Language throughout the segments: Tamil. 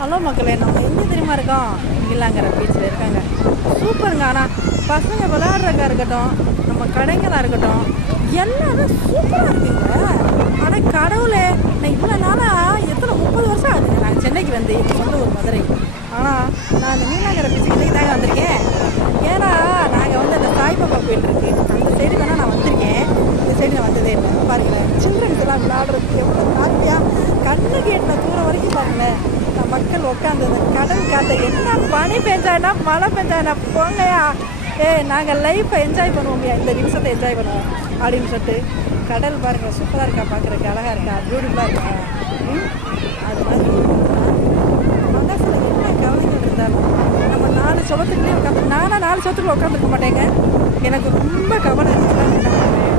ஹலோ மக்களே, நம்ம எங்கே தெரியுமா இருக்கோம்? இங்கிலாங்கிற பீச்சில் இருக்காங்க. சூப்பருங்க. ஆனால் பசங்க விளையாடுறக்கா இருக்கட்டும், நம்ம கடைங்களாக இருக்கட்டும், எல்லாமே சூப்பராக இருக்குங்க. ஆனால் கடவுளே, நான் இவ்வளோ நாளாக எத்தனை 30 வருஷம் ஆகுதுங்க நாங்கள் சென்னைக்கு வந்து, எங்கள் சொந்த ஊர் மதுரை. ஆனால் நான் இந்த நீலாங்கிற பீச்சுக்கு இன்றைக்கி தாங்க வந்திருக்கேன். ஏன்னா நாங்கள் வந்து அந்த சாய்பாபா கோயில் இருக்குது, அந்த சைடு வேணால் நான் வந்திருக்கேன். இந்த சைடு நான் வந்ததே இல்லை. பாருங்களேன், சில்ட்ரன்ஸ் எல்லாம் விளையாடுறதுக்கு எவ்வளோ ஹாப்பியாக கண்ணுக்கு எட்டின தூரம் வரைக்கும் பாருங்களேன். மக்கள் உட்காந்து கடல் காற்றை என்ன பனி பெஞ்சானா மழை பெஞ்சானா போங்கயா, நாங்கள் லைஃப்பை என்ஜாய் பண்ணுவோம்யா, இந்த நிமிஷத்தை என்ஜாய் பண்ணுவோம் அப்படின்னு சொல்லிட்டு கடல் பாருங்கள் சூப்பராக இருக்கா, பார்க்குறதுக்கு அழகாக இருக்கா, பியூட்டிஃபுல்லாக இருக்கா. அது மாதிரி மனசில் என்ன கவலைகள் இருந்தாலும் நம்ம 4 சுவத்துக்குள்ளேயே உட்காந்து, நானாக 4 சுவத்துக்குள்ளே உட்காந்துருக்க மாட்டேங்க. எனக்கு ரொம்ப கவலை இருந்துச்சுன்னா என்ன பண்ணுவேன்,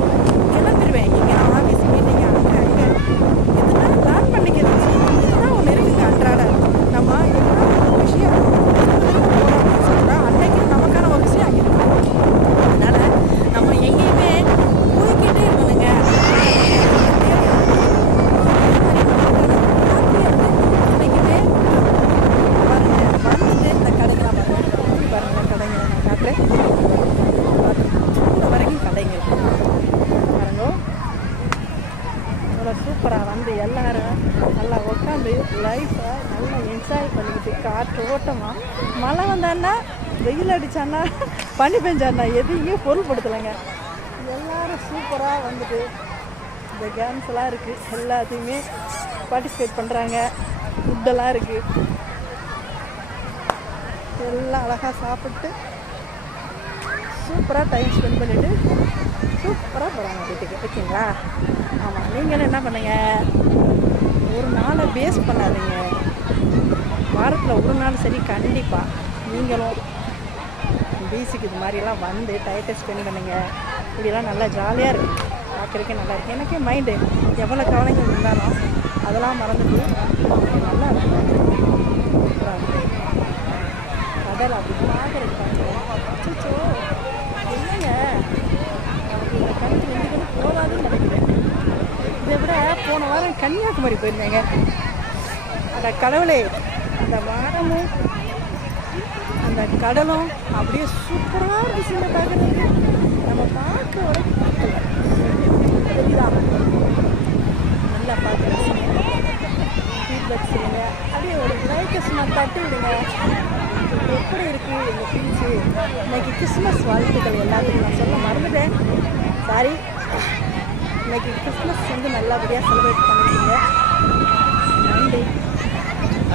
கிளம்பிடுவேன். இங்கே நான் ஆஃபீஸ் மீட்டிங்க அங்கே அங்கே இதெல்லாம் பிளான் பண்ணிக்கிறது இதெல்லாம் ஒன்று இருக்குங்க. அன்றாட நம்ம எல்லாம் ஒரு விஷயம் சொல்கிறா அன்னைக்கு நமக்கான ஒரு விஷயம் அங்கே இருக்கும். அதனால் நம்ம எங்கேயுமே போய்கிட்டே இருக்கணுங்க. என்றைக்குமே பாருங்கள், வந்துட்டு இந்த கடைங்களாம் பாருங்கள், பாருங்கள் கடைங்களை நான் காட்டுறேன். தூர வரைக்கும் கடைங்கள் பாருங்க. இவ்வளோ சூப்பராக வந்து எல்லோரும் நல்லா உட்காந்து லைஃப்பை நல்லா என்ஜாய் பண்ணிக்கிட்டு காற்று ஓட்டமாக, மழை வந்தான்னா வெயில் அடித்தான்னா பனி பெஞ்சான்னா எதையும் பொருள்படுத்தலைங்க. எல்லோரும் சூப்பராக வந்துட்டு இந்த கேம்ஸ் எல்லாம் இருக்குது, எல்லாத்தையுமே பார்ட்டிசிபேட் பண்ணுறாங்க. ஃபுட்டெல்லாம் இருக்குது, எல்லாம் அழகாக சாப்பிட்டு சூப்பராக டைம் ஸ்பெண்ட் பண்ணிவிட்டு சூப்பராக போகிறாங்க வீட்டுக்கு. ஓகேங்களா? ஆமாம், நீங்களும் என்ன பண்ணுங்க, ஒரு நாளை வேஸ்ட் பண்ணாதீங்க. வாரத்தில் ஒரு நாள் சரி கண்டிப்பாக நீங்களும் பீச்சுக்கு இது மாதிரிலாம் வந்து டயத்தை ஸ்பெண்ட் பண்ணுங்க. இப்படிலாம் நல்லா ஜாலியாக இருக்குது, பார்க்குறதுக்கே நல்லா இருக்குது. எனக்கே மைண்டு எவ்வளோ கவலைகள் இருந்தாலும் அதெல்லாம் மறந்துட்டு நல்லா இருக்கும். கடல் அப்படி பார்க்குறதுக்கு அச்சோ இல்லைங்க, இந்த கணக்கு 2 கணக்கு போதாதுன்னு நினைக்கிறேன். இதை விட போன வாரம் கன்னியாகுமரி போயிருந்தேங்க. அந்த கடவுளே, அந்த வாரமும் அந்த கடலும் அப்படியே சூப்பராக இருந்துச்சுங்க பார்க்குறதுக்கு. நம்ம பார்க்க வரைக்கும் தெரியுதா, நல்லா பார்த்து ரசிங்க, ஃபீட்பேக் செய்யுங்க. அப்படியே ஒரு லைக்கை சும்மா தட்டி விடுங்க. எப்படி இருக்குது எங்கள் பீச்சு? இன்னைக்கு கிறிஸ்மஸ் வாழ்த்துக்கள் எல்லாத்துக்கும் நான் சொல்ல மறந்துட்டேன், சாரி. இன்னைக்கு கிறிஸ்மஸ் வந்து நல்லபடியாக செலிப்ரேட் பண்ணிருக்கீங்க. நன்றி.